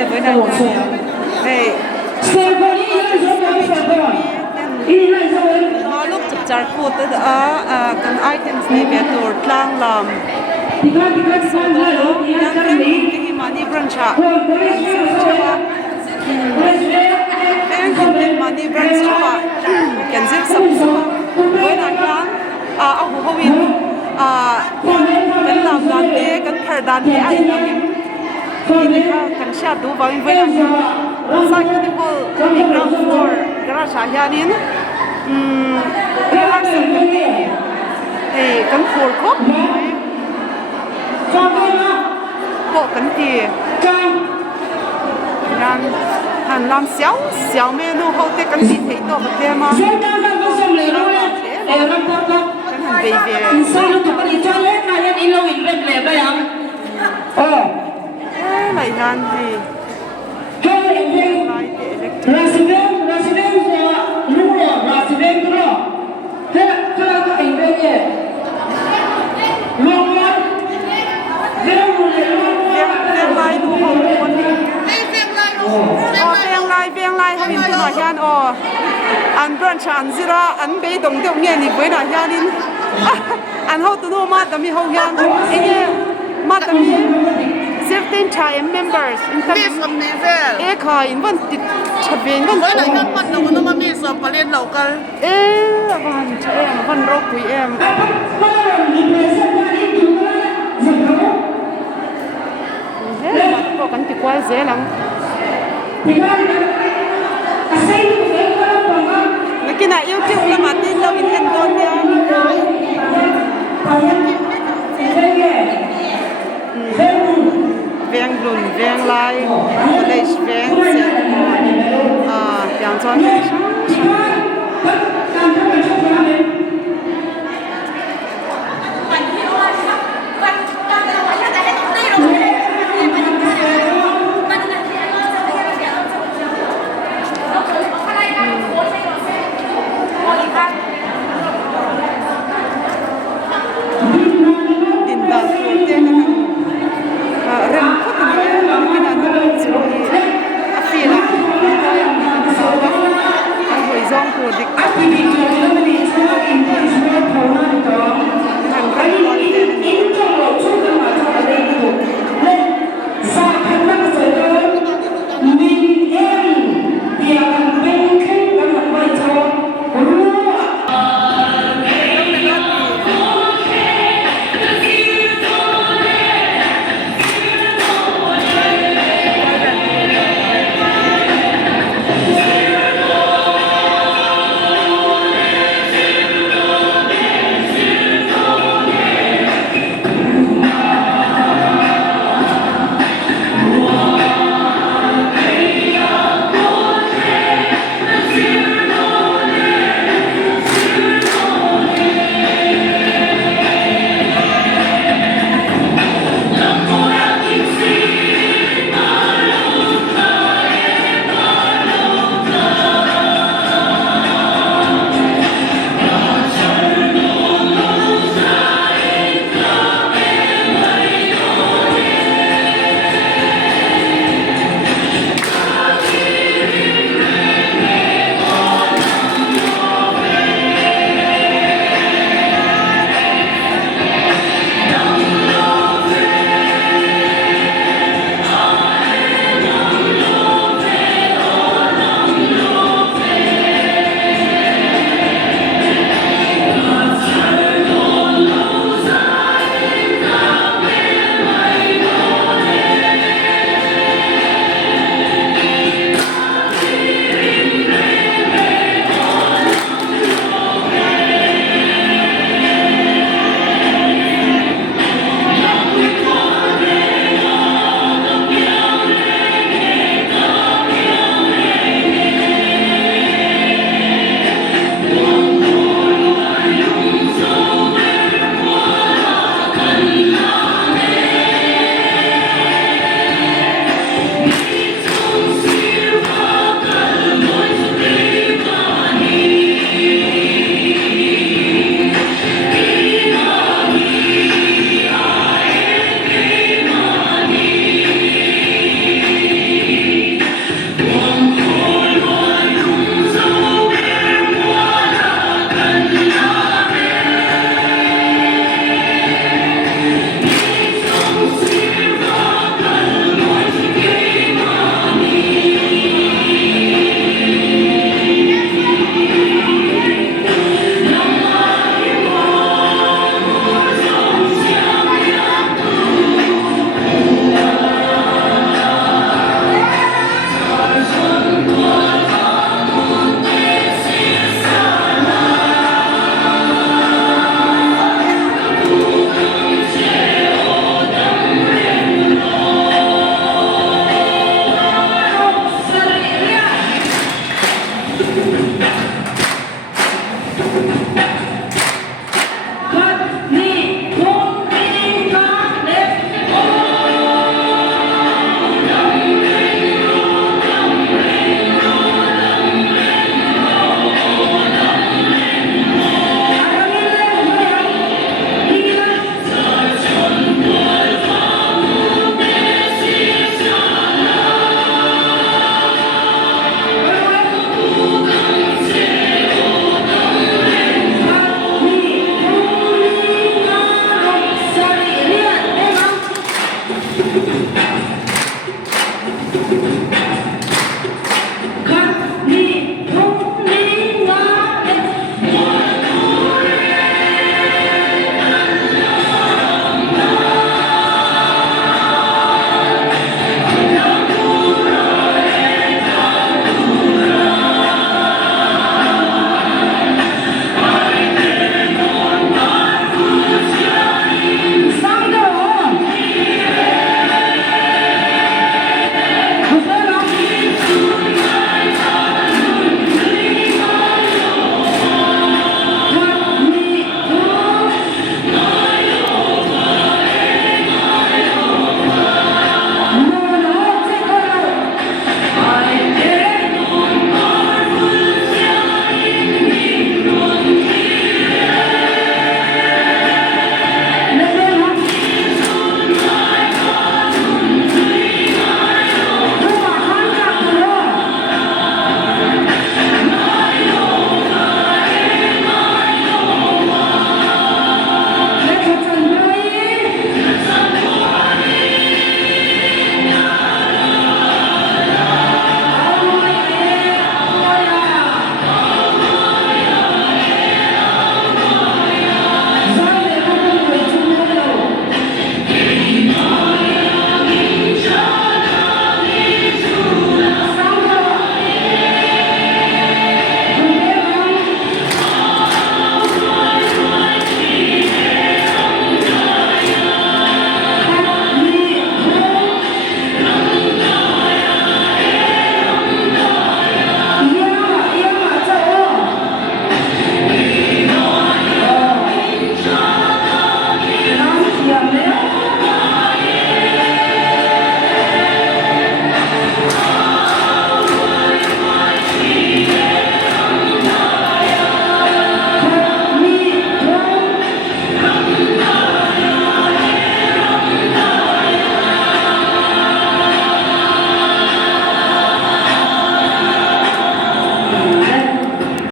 le với này đây nó lúc chụp chart code tới cái items này về tour lang làm số đó đang cái money branch à đang cái money branch à cái gì sắp với này ông hậu viên cái làm đàn thế cái thợ đàn thế anh thì cái xe đủ vào với này sai cái cái ground floor garage nhà nín rehearsal cái floor cop bộ cái gì hàng làm xéo menu hậu thế cái gì thấy đâu cái thế mà về lại gan gì viên lai không in tuna hian an branch an zira an be dong deuh nge ni voina hianin an ho tu no ma tami ho hian enge ma tami 17 chai members in tami som ni vel e kha in van tit chaben van với lại các bạn đâu có mi som palen local van cha em van ro kui em ko kan ti kwal ze lang kina YouTube la matin law in London ya veng lun veng lai college veng se yang chon